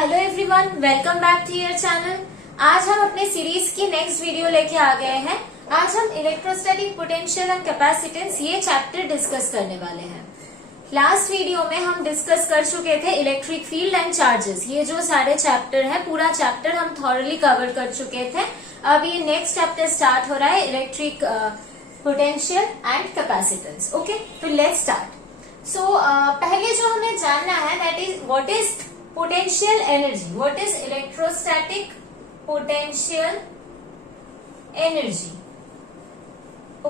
Hello everyone, welcome back to your channel. आज हम अपने सीरीज की नेक्स्ट वीडियो लेके आ गए हैं। आज हम इलेक्ट्रोस्टैटिक पोटेंशियल एंड कैपेसिटेंस ये चैप्टर डिस्कस करने वाले हैं। लास्ट वीडियो में हम डिस्कस कर चुके थे इलेक्ट्रिक फील्ड एंड चार्जेस। ये जो सारे चैप्टर है, पूरा चैप्टर हम थॉरली कवर कर चुके थे। अब ये नेक्स्ट चैप्टर स्टार्ट हो रहा है, electric potential and capacitance. Okay, तो लेट्स स्टार्ट। सो पहले जो हमें जानना है दैट is what is potential energy. What is electrostatic potential energy?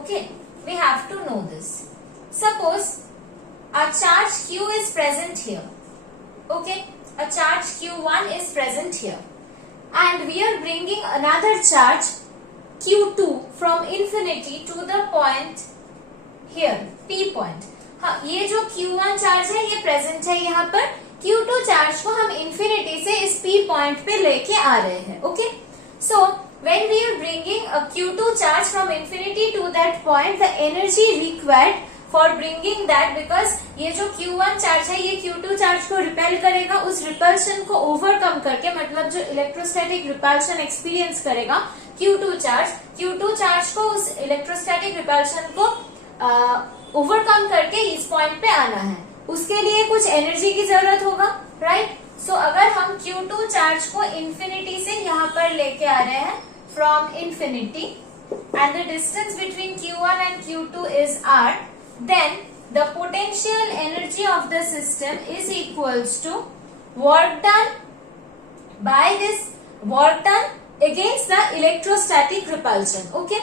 Okay, we have to know this. Suppose a charge Q is present here. Okay, a charge Q1 is present here, and we are bringing another charge Q2 from infinity to the point here, P point. हाँ, ये जो Q1 charge है ये present है यहाँ पर। Q2 charge को हम इंफिनिटी से इस P पॉइंट पे लेके आ रहे हैं। Okay, so when we are bringing a Q2 charge from infinity to that point, the energy required for bringing that, because ये जो Q1 चार्ज है ये Q2 चार्ज को रिपेल करेगा, उस रिपल्शन को ओवरकम करके, मतलब जो इलेक्ट्रोस्टैटिक रिपल्शन एक्सपीरियंस करेगा Q2 चार्ज को उस इलेक्ट्रोस्टैटिक रिपल्शन को ओवरकम करके इस पॉइंट पे आना है। उसके लिए कुछ एनर्जी की जरूरत होगा, राइट? सो अगर हम Q2 चार्ज को इंफिनिटी से यहाँ पर लेके आ रहे हैं, from infinity, and the distance between Q1 and Q2 is R, then the potential energy of the system is equals to work done by this, work done against the electrostatic repulsion. Okay,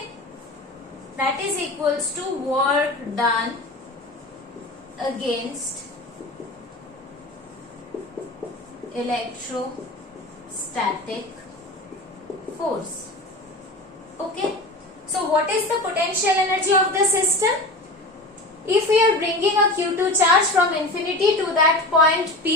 that is equals to work done against electrostatic force. Okay, so what is the potential energy of the system? If we are bringing a Q2 charge from infinity to that point P,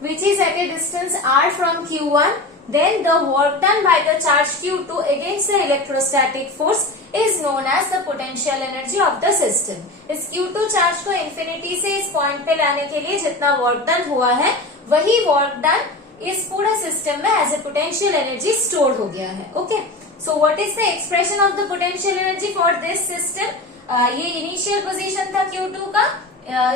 which is at a distance R from Q1, then the work done by the charge Q2 against the electrostatic force is known as the potential energy of the system. इस Q2 charge को infinity से इस point पे लाने के लिए जितना work done हुआ है, वही वर्क डन इस पूरे सिस्टम में as a potential energy store हो गया है। Okay, so what is the expression of the potential energy for this system? ये इनिशियल पोजीशन था Q2 का,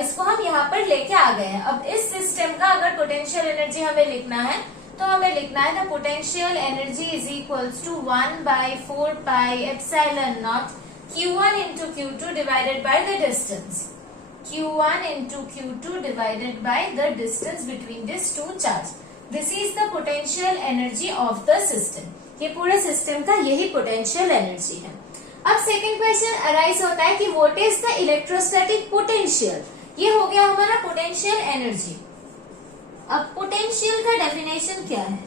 इसको हम यहाँ पर लेके आ गए हैं। अब इस सिस्टम का अगर पोटेंशियल एनर्जी हमें लिखना है तो हमें लिखना है the potential energy is equals to 1/4 pi epsilon naught Q1 into Q2 divided by the distance. Q1 into Q2 divided by the distance between these two charges. This is the potential energy of the system. ये पूरे system का यही potential energy है। अब second question arise होता है कि what is the electrostatic potential? ये हो गया हमारा पोटेंशियल एनर्जी। अब पोटेंशियल का डेफिनेशन क्या है,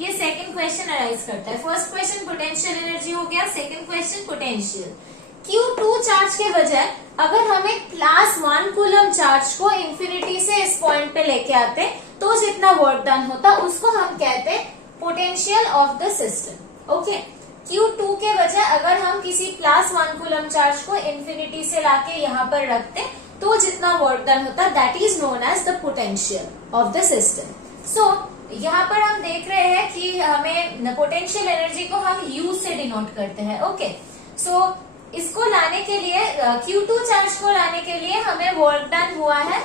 ये सेकंड क्वेश्चन अराइज करता है। फर्स्ट क्वेश्चन पोटेंशियल एनर्जी हो गया, second question potential. Q2 charge के बजाय अगर हमें क्लास 1 कूलम चार्ज को इंफिनिटी से इस पॉइंट पे लेके आते तो जितना वर्क डन होता उसको हम कहते potential of the system. Okay, Q2 के बजाय अगर हम किसी क्लास 1 कूलम चार्ज को इंफिनिटी से लाके यहाँ पर रखते तो जितना वर्क डन होता that is known as the potential of the system. So यहाँ पर हम देख रहे हैं कि हमें पोटेंशियल एनर्जी को हम U से डिनोट करते हैं। ओके, सो इसको लाने के लिए Q2 चार्ज को लाने के लिए हमें वर्क डन हुआ है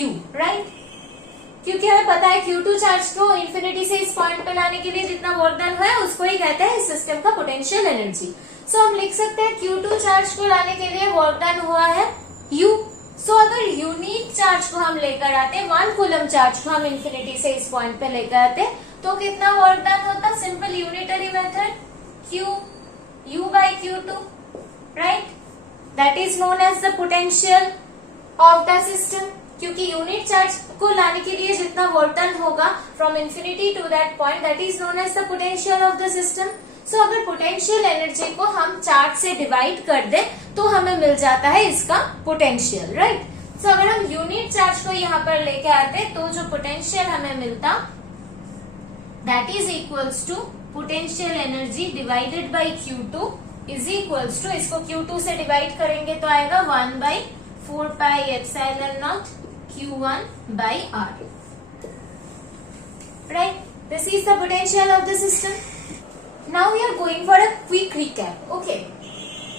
U, राइट? क्योंकि हमें पता है Q2 चार्ज को इंफिनिटी से इस पॉइंट पे लाने के लिए जितना वर्क डन हुआ है उसको ही कहते हैं इस सिस्टम का पोटेंशियल एनर्जी। सो हम लिख सकते हैं Q2 चार्ज को लाने के लिए वर्क डन हुआ है U। सो अगर यूनिट चार्ज को हम लेकर आते, 1 कूलम चार्ज को हम इंफिनिटी से इस पॉइंट पे लेकर आते तो कितना वर्क डन होता? Simple unitary method Q U by Q2, right? That is known as the potential of the system. क्योंकि यूनिट चार्ज को लाने के लिए जितना वर्क डन होगा from infinity to that point, that is known as the potential of the system. So अगर potential energy को हम चार्ज से डिवाइड कर दे तो हमें मिल जाता है इसका पोटेंशियल, राइट? सो अगर हम यूनिट चार्ज को यहाँ पर लेके आते तो जो पोटेंशियल हमें मिलता that is equals to potential energy divided by Q2 is equals to, इसको Q2 से डिवाइड करेंगे तो आएगा 1/4 pi epsilon naught Q1 by R, right? This is the potential of the system. Now we are going for a quick recap. Okay.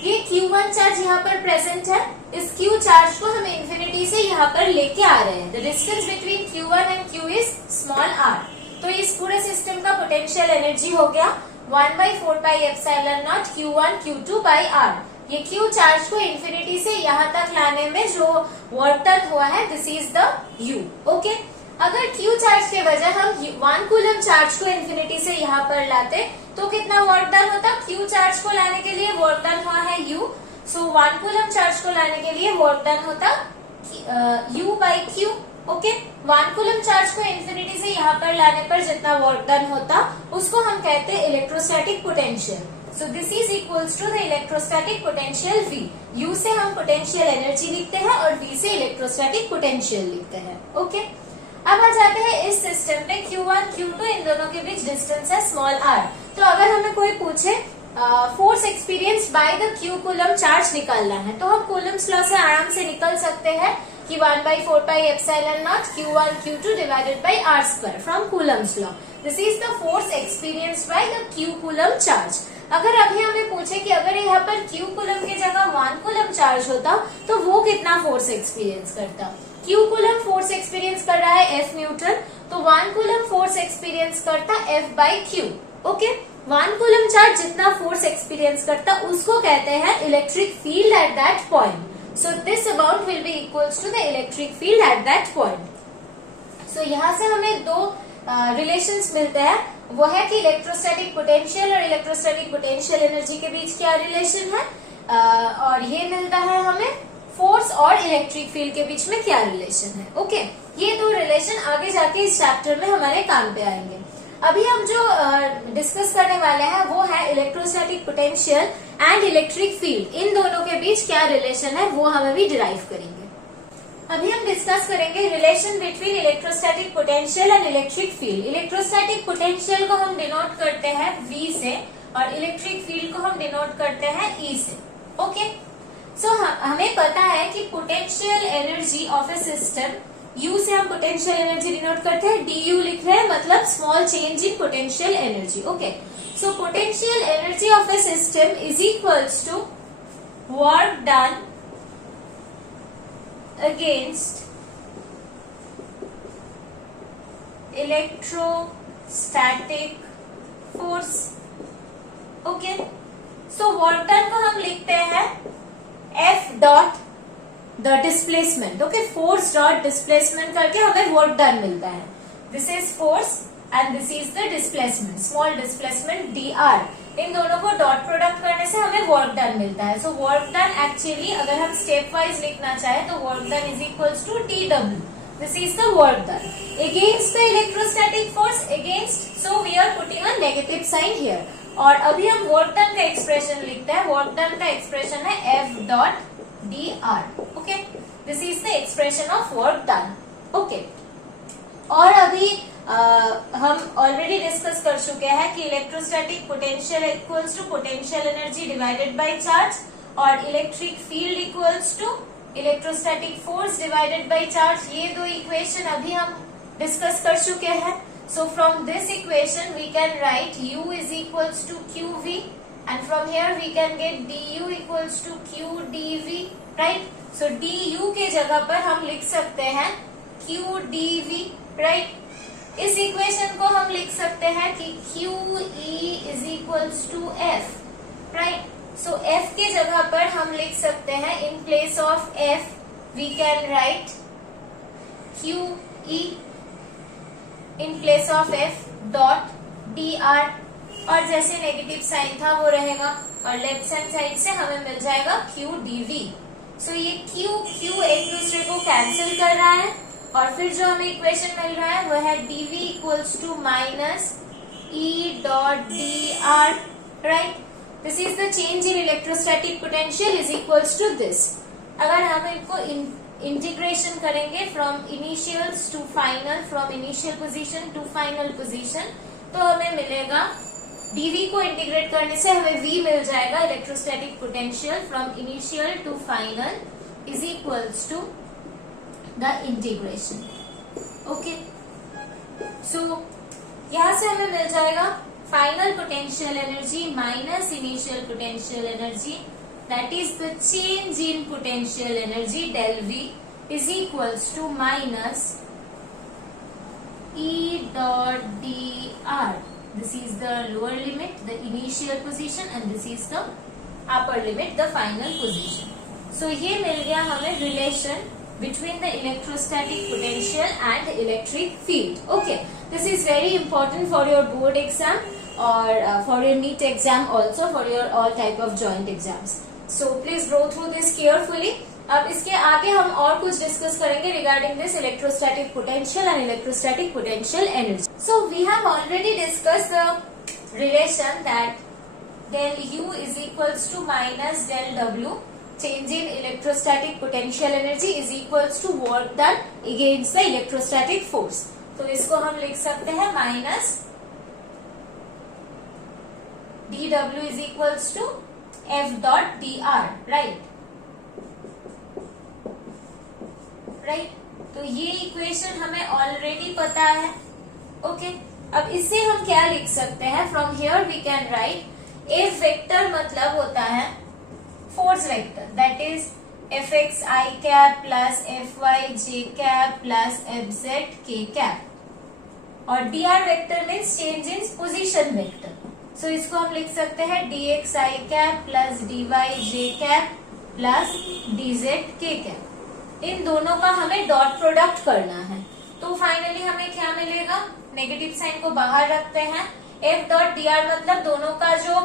ये Q1 charge यहाँ पर present है. इस Q चार्ज को हम इंफिनिटी से यहाँ पर लेके आ रहे हैं. The distance between Q1 and Q is small r. तो इस पूरे सिस्टम का पोटेंशियल एनर्जी हो गया 1/4πε0 Q1 Q2 by r. ये Q चार्ज को इंफिनिटी से यहाँ तक लाने में जो वर्क डन हुआ है, this is the U. Okay. अगर Q चार्ज के वजह हम 1 कूलम चार्ज को इंफिनिटी से यहाँ पर लाते तो कितना वर्क डन होता? Q चार्ज को लाने के लिए वर्क डन हुआ है U. सो 1 कूलम चार्ज को लाने के लिए वर्क डन होता U by Q. Okay. 1 coulomb charge को इंफिनिटी से यहाँ पर लाने पर जितना वर्क डन होता उसको हम कहते हैं electrostatic potential. So this is equals to the electrostatic potential V. U से हम पोटेंशियल एनर्जी लिखते हैं और V से इलेक्ट्रोस्टैटिक पोटेंशियल लिखते हैं. ओके. अब आ जाते हैं इस सिस्टम पे Q1 Q2 इन दोनों के बीच डिस्टेंस है स्मॉल r. तो अगर हमें कोई पूछे force experience by the Q coulomb charge निकालना है तो हम कूलम्स लॉ से आराम से निकल सकते हैं कि 1/4πε0 Q1 Q2 divided by r² from Coulomb's law. This is the force experience by the Q coulomb charge. अगर अभी हमें पूछे कि अगर यहाँ पर Q कूलम की जगह 1 कूलम चार्ज होता तो वो कितना फोर्स एक्सपीरियंस करता? Q कूलम फोर्स एक्सपीरियंस कर रहा है F न्यूटन, तो 1 कूलम फोर्स एक्सपीरियंस करता F by Q. Okay. 1 coulomb charge जितना फोर्स एक्सपीरियंस करता उसको कहते हैं electric field at that point. So this amount will be equals to the electric field at that point. So यहाँ से हमें दो रिलेशंस मिलते हैं. वो है कि इलेक्ट्रोस्टैटिक पोटेंशियल और इलेक्ट्रोस्टैटिक पोटेंशियल एनर्जी के बीच क्या रिलेशन है, और ये मिलता है हमें फोर्स और इलेक्ट्रिक फील्ड के बीच में क्या रिलेशन है. ओके. ये दो रिलेशन आगे जाके इस चैप्टर में हमारे काम पे आएंगे. अभी हम जो डिस्कस करने वाले हैं वो है electrostatic potential and electric field. इन दोनों के बीच क्या रिलेशन है वो हम अभी डिराइव करेंगे. अभी हम डिस्कस करेंगे relation between electrostatic potential and electric field. Electrostatic potential को हम डिनोट करते हैं V से और इलेक्ट्रिक फील्ड को हम डिनोट करते हैं E से. ओके. सो हमें पता है कि potential energy of a system, U से हम पोटेंशियल एनर्जी डिनोट करते हैं, DU लिख रहे हैं, मतलब small change in potential energy. Okay. So potential energy of a system is equals to work done against electrostatic force. Okay. So work done को हम लिखते हैं F dot the displacement. Okay. Force dot displacement करके हमें work done मिलता है. This is force and this is the displacement, small displacement dr. इन दोनों को डॉट प्रोडक्ट करने से हमें वर्क डन मिलता है. सो वर्क डन एक्चुअली अगर हम स्टेप वाइज लिखना चाहे तो work done is equals to TW. This is the work done against the electrostatic force against. So we are putting a negative sign here. और अभी हम वर्क डन का expression लिखते हैं. वर्क डन का एक्सप्रेशन है F dot dr. Okay. This is the expression of work done. Okay. और अभी हम ऑलरेडी डिस्कस कर चुके हैं कि electrostatic potential equals to potential energy divided by charge और electric field equals to electrostatic force divided by charge. ये दो इक्वेशन अभी हम डिस्कस कर चुके हैं. So from this equation we can write U is equals to QV, and from here we can get DU equals to QDV, right? So DU के जगह पर हम लिख सकते हैं QDV, right? इस इक्वेशन को हम लिख सकते हैं कि QE is equals to F, right? So F के जगह पर हम लिख सकते हैं in place of F we can write QE in place of F dot dr. और जैसे नेगेटिव साइन था वो रहेगा और लेफ्ट हैंड साइड से हमें मिल जाएगा QDV. सो ये Q एक दूसरे को कैंसिल कर रहा है और फिर जो हमें इक्वेशन मिल रहा है वो है DV equals to minus E dot dr, right? This is the change in electrostatic potential is equals to this. अगर हम इनको इंटीग्रेशन करेंगे from initials to final, from initial position to final position, तो हमें मिलेगा dV को integrate करने से हमें V मिल जाएगा. Electrostatic potential from initial to final is equals to the integration. Okay. So यहाँ से हमें मिल जाएगा final potential energy minus initial potential energy, that is the change in potential energy del V is equals to minus E dot dr. This is the lower limit, the initial position, and this is the upper limit, the final position. So ये मिल गया हमें relation between the electrostatic potential and electric field. Okay, this is very important for your board exam or for your NEET exam, also for your all type of joint exams. So please go through this carefully. अब इसके आगे हम और कुछ discuss करेंगे regarding this electrostatic potential and electrostatic potential energy. So we have already discussed the relation that del U is equals to minus del W, change in electrostatic potential energy is equals to work done against the electrostatic force. तो इसको हम लिख सकते हैं minus D W is equals to F dot D R, right. तो ये equation हमें already पता है. ओके, अब इससे हम क्या लिख सकते हैं? From here we can write F vector मतलब होता है force vector, that is F X I cap plus F Y J cap plus F Z K cap, और D R vector means change in position vector. So इसको हम लिख सकते हैं D X I cap plus D Y J cap plus D Z K cap. इन दोनों का हमें डॉट प्रोडक्ट करना है. तो फाइनली हमें क्या मिलेगा? नेगेटिव साइन को बाहर रखते हैं. एफ डॉट डी आर मतलब दोनों का जो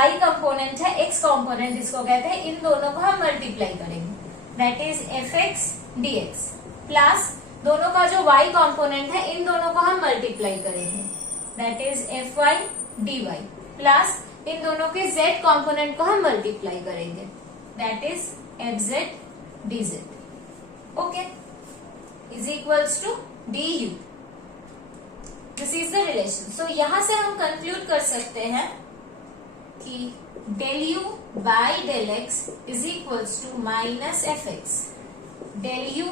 आई कंपोनेंट है, एक्स कंपोनेंट जिसको कहते हैं, इन दोनों को हम मल्टीप्लाई करेंगे, that is F x D x, plus दोनों का जो वाई कंपोनेंट है, इन दोनों को हम मल्टीप्लाई करेंगे, that is F Y D Y, plus इन दोनों के जेड कंपोनेंट को हम मल्टीप्लाई करेंगे, that is F Z D Z. Okay, is equals to D U. This is the relation. So यहां से हम कंक्लूड कर सकते हैं कि del U by del X is equals to minus F X, del U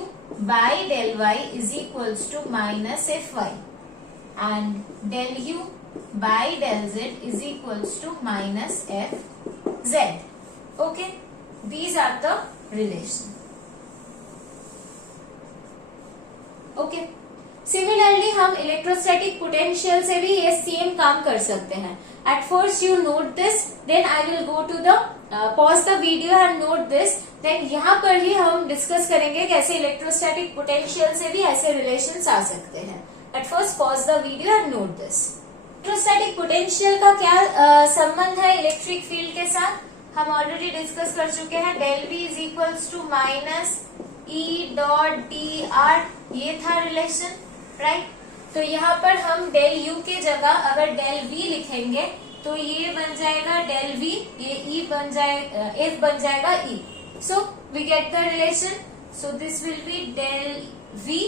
by del Y is equals to minus F Y, and del U by del Z is equals to minus F Z. Okay, these are the relation. Okay, similarly हम electrostatic potential से भी ये same काम कर सकते हैं. At first you note this, then I will go to the pause the video and note this. Then यहाँ पर ही हम डिस्कस करेंगे कैसे इलेक्ट्रोस्टैटिक पोटेंशियल से भी ऐसे रिलेशंस आ सकते हैं. At first pause the video and note this. Electrostatic potential का क्या संबंध है इलेक्ट्रिक फील्ड के साथ? हम ऑलरेडी डिस्कस कर चुके हैं. Del V is equals to minus E dot D R, ये था रिलेशन, राइट. तो यहाँ पर हम डेल यू के जगह अगर डेल वी लिखेंगे तो ये बन जाएगा डेल वी, ये ई बन जाएगा, एफ बन जाएगा E. So we get the relation. So this will be del V,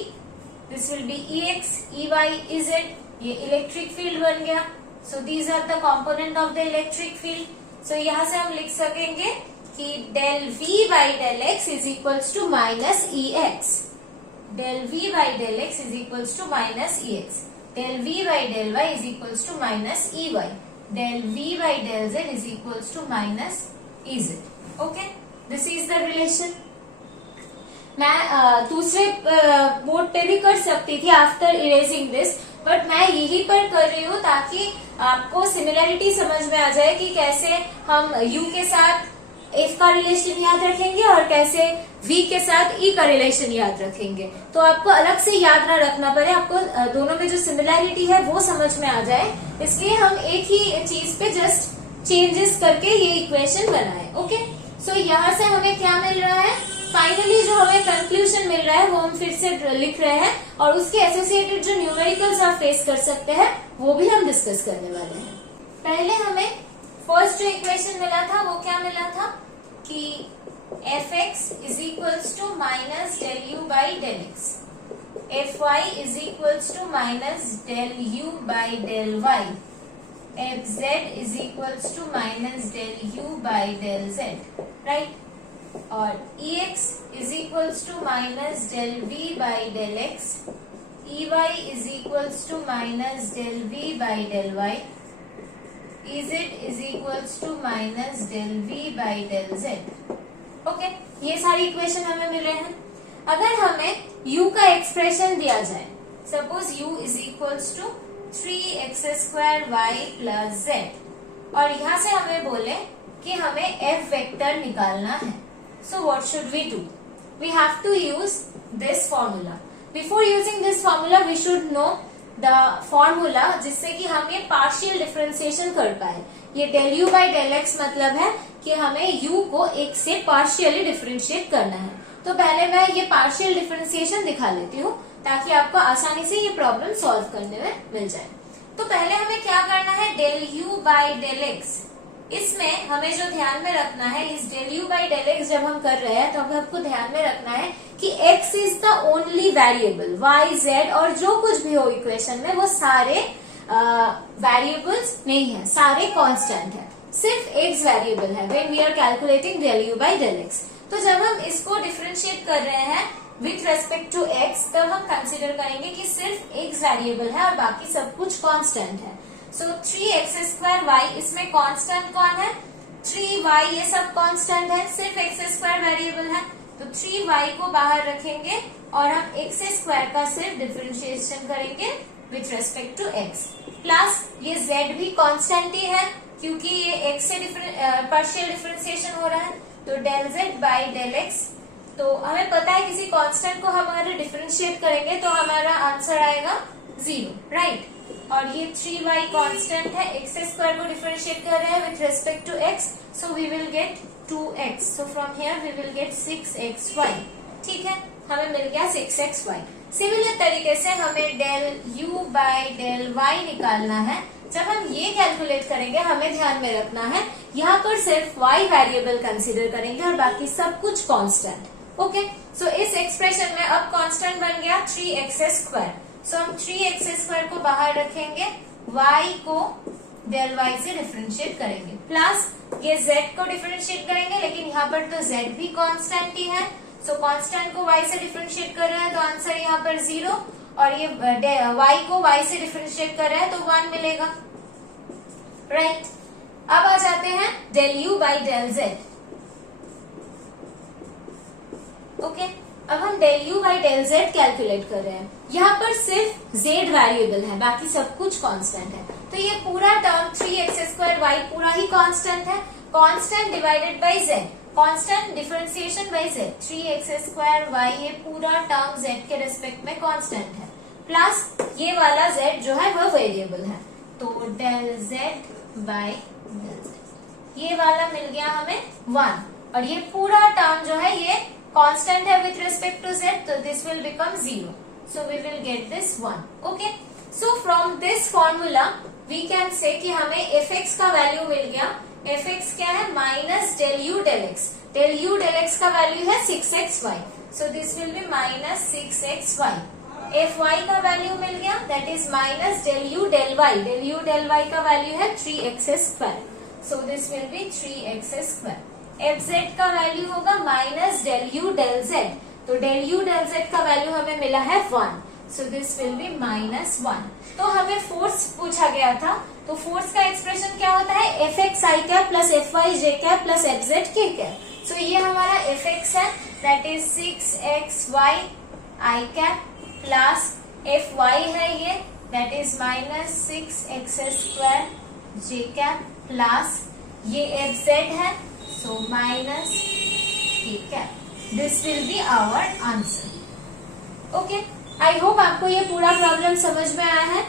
this will be E X, E Y, E Z. ये इलेक्ट्रिक फील्ड बन गया. So these are the component of the electric field. So यहाँ से हम लिख सकेंगे कि del V by del X is equals to minus E X, del V by del X is equals to minus E X, del V by del Y is equals to minus E Y, del V by del Z is equals to minus E Z. Okay, this is the relation. मैं दूसरे board पे भी कर सकती थी after erasing this, but मैं यही पर कर रही हूँ ताकि आपको सिमिलरिटी समझ में आ जाए कि कैसे हम u के साथ f का रिलेशन याद रखेंगे और कैसे v के साथ e का रिलेशन याद रखेंगे. तो आपको अलग से याद ना रखना पड़े, आपको दोनों में जो सिमिलरिटी है वो समझ में आ जाए, इसलिए हम एक ही चीज पे जस्ट चेंजेस करके ये इक्वेशन बनाए. ओके, सो यहाँ से हमें क्या मिल रहा है? फाइनली जो हमें कंक्लूजन मिल रहा है वो हम फिर से लिख रहे हैं, और उसके एसोसिएटेड जो न्यूमेरिकल्स आप फेस कर सकते हैं वो भी हम डिस्कस करने वाले हैं. पहले हमें फर्स्ट जो इक्वेशन मिला था वो क्या मिला था कि F X is equals to minus del U by del X, F Y is equals to minus del U by del Y, F Z is equals to minus del U by del Z, right. और E X is equals to minus del V by del X, EY is equals to minus del V by del Y. EZ is equals to minus del V by del Z. Okay, ये सारी equation हमें मिले हैं। अगर हमें U का expression दिया जाए, suppose U is equals to 3x square y plus z, और यहां से हमें बोले कि हमें F वेक्टर निकालना है, so what should we do? We have to use this formula. Before using this formula, we should know the formula जिससे कि हम ये पार्शियल डिफरेंशिएशन कर पाए। ये del u by del x मतलब है कि हमें u को एक से पार्शियली डिफरेंशिएट करना है। तो पहले मैं ये पार्शियल डिफरेंशिएशन दिखा लेती हूँ ताकि आपको आसानी से ये प्रॉब्लम सॉल्व करने में मिल जाए। तो पहले हमें क्या करना है, del u by del x, इसमें हमें जो ध्यान में रखना है, इस del u by del x जब हम कर रहे हैं तो हमें आपको ध्यान में रखना है कि x is the only variable, y z और जो कुछ भी हो इक्वेशन में वो सारे वेरिएबल्स नहीं है, सारे कांस्टेंट है, सिर्फ x वेरिएबल है when we are calculating del u by del x। तो जब हम इसको डिफरेंशिएट कर रहे हैं विथ रेस्पेक्ट टू x, तब हम कंसिडर करेंगे कि सिर्फ x वेरिएबल है और बाकी सब कुछ कांस्टेंट है। सो 3x स्क्वायर y, इसमें कांस्टेंट कौन है, 3y, ये सब कांस्टेंट है, सिर्फ x स्क्वायर वेरिएबल है, तो 3y को बाहर रखेंगे और हम x स्क्वायर का सिर्फ डिफरेंशिएशन करेंगे with respect to x, plus ये z भी कांस्टेंट ही है क्योंकि ये x से पार्शियल डिफरेंशिएशन हो रहा है, तो del z by del x। तो हमें पता है किसी कांस्टेंट को हम अगर डिफरेंशिएट करेंगे तो हमारा आंसर आएगा 0, राइट। और ये 3y कांस्टेंट है, x स्क्वायर को डिफरेंशिएट कर रहे हैं with respect to x, so we will get 2x, so from here we will get 6xy। ठीक है, हमें मिल गया 6xy। सिमिलर तरीके से हमें del u by del y निकालना है। जब हम ये कैलकुलेट करेंगे हमें ध्यान में रखना है यहाँ पर सिर्फ y वेरिएबल कंसीडर करेंगे और बाकी सब कुछ कांस्टेंट। ओके, सो इस एक्सप्रेशन में अब कांस्टेंट बन गया 3x स्क्वायर, सो हम 3x स्क्वायर को बाहर रखेंगे, y को del y से डिफरेंशिएट करेंगे, प्लस ये z को डिफरेंशिएट करेंगे, लेकिन यहाँ पर तो z भी कांस्टेंट ही है, सो कांस्टेंट को y से डिफरेंशिएट कर रहे हैं तो आंसर यहाँ पर 0, और ये y को y से डिफरेंशिएट कर रहे हैं तो 1 मिलेगा, राइट। अब आ जाते हैं del u by del z। Okay, अब हम del u by del z calculate कर रहे हैं। यहाँ पर सिर्फ z वेरिएबल है, बाकी सब कुछ कांस्टेंट है, तो ये पूरा टर्म 3x स्क्वायर y पूरा ही कांस्टेंट है, constant divided by z, constant differentiation by z, 3x square y ये पूरा टर्म z के रेस्पेक्ट में कांस्टेंट है, प्लस ये वाला z जो है वह वेरिएबल है, तो del z by del z, ये वाला मिल गया हमें 1, और ये पूरा टर्म जो है ये कांस्टेंट है विथ रिस्पेक्ट टू z, तो this will become 0, so we will get this 1. Okay, so from this formula we can say कि हमें fx का वैल्यू मिल गया, fx क्या है, minus del u del x, del u del x का value है 6xy, so this will be minus 6xy। fy का value मिल गया, that is minus del u del y, del u del y का value है 3x square, so this will be 3x square। fz का value होगा minus del u del z, तो del u del z का value हमें मिला है 1, सो this will B minus 1। तो हमें फोर्स पूछा गया था, तो फोर्स का एक्सप्रेशन क्या होता है, fx i cap plus fy j cap plus fz k cap, so ये हमारा fx है, दैट इज 6xy i cap plus fy है ये, that is minus 6x square j cap plus ये fz है, so minus k cap, this will be our answer. Okay, I hope आपको ये पूरा प्रॉब्लम समझ में आया है।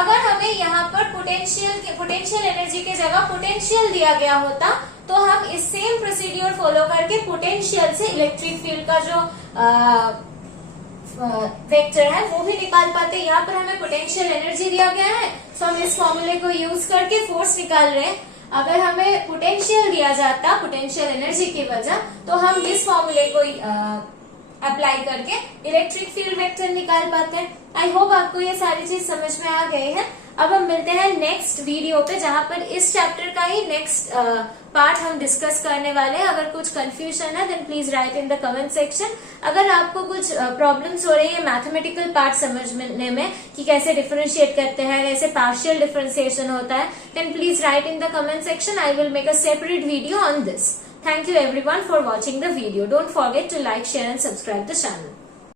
अगर हमें यहाँ पर पोटेंशियल एनर्जी के जगह पोटेंशियल दिया गया होता तो हम इस सेम प्रोसीड्यूर फॉलो करके पोटेंशियल से इलेक्ट्रिक फील्ड का जो वेक्टर है वो भी निकाल पाते। यहाँ पर हमें पोटेंशियल एनर्जी दिया गया है, तो हम इस फॉर्मूले को यूज करके फोर्स निकाल रहे हैं। अगर हमें पोटेंशियल दिया जाता पोटेंशियल एनर्जी की वजह, तो हम इस फॉर्मूले को अप्लाई करके इलेक्ट्रिक फील्ड वेक्टर निकाल पाते हैं। आई होप आपको ये सारी चीज समझ में आ गई है। अब हम मिलते हैं नेक्स्ट वीडियो पे, जहां पर इस चैप्टर का ही नेक्स्ट पार्ट हम डिस्कस करने वाले हैं। अगर कुछ कंफ्यूजन है then please write in the comment section. अगर आपको कुछ प्रॉब्लम्स हो रही है मैथमेटिकल पार्ट समझने में कि कैसे डिफरेंशिएट करते हैं, कैसे पार्शियल डिफरेंशिएशन होता है, then please write in the comment section. I will make a separate video on this. Thank you everyone for watching the video. Don't forget to like, share and subscribe the channel.